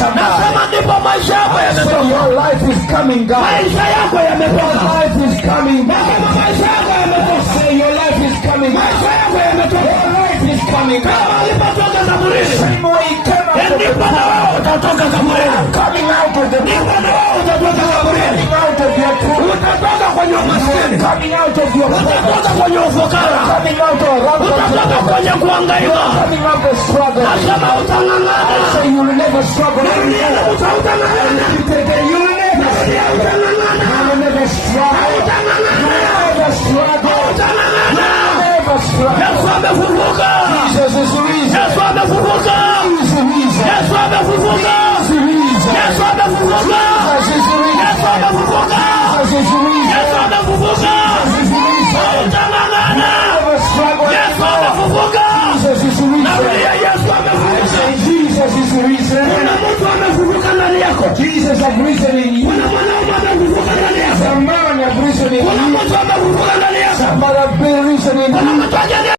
Nasema ndipo maisha yako yametoka. Your life is coming down. Maisha yako yametoka. Your life is coming down. Nasema maisha yako yametoka. Say your life is coming down. Maisha yako yametoka. Your life is coming down. Kama ulipotoka kaburini, Same way you came out of the ndipo na wewe utatoka kaburini. coming out of the Ndipo na wewe utatoka kaburini. coming out of your tomb. Utatoka kwenye umaskini. Coming out of your Utatoka kwenye ufukara. coming out of Utatoka kwenye kuhangaika. coming out of struggle. Nasema utang'ang'ana. Say you will never struggle. Narudia, utang'ang'ana. You will never Narudia, utang'ang'ana. you will never struggle. Utang'ang'ana. Never struggle. Utang'ang'ana. Never struggle. Yesu amefufuka. Jesus is the reason. Yesu amefufuka. He is the reason. Yesu amefufuka. He is the reason. Yesu amefufuka. Jesus is the reason. Yesu amefufuka. Jesus is the reason. Yesu amefufuka. Jesus is the reason. Utang'ang'ana. Never struggle. Yesu amefufuka. Jesus is the reason. Narudia, Yesu amefufuka. Say Jesus is the reason. Kuna mtu amefufuka ndani yako. Jesus has risen in you. Kuna mwanaume amefufuka ndani yako. Some man has risen in Kuna you. mtu amefufuka ndani yako. Somebody has been risen in Kuna you. mtu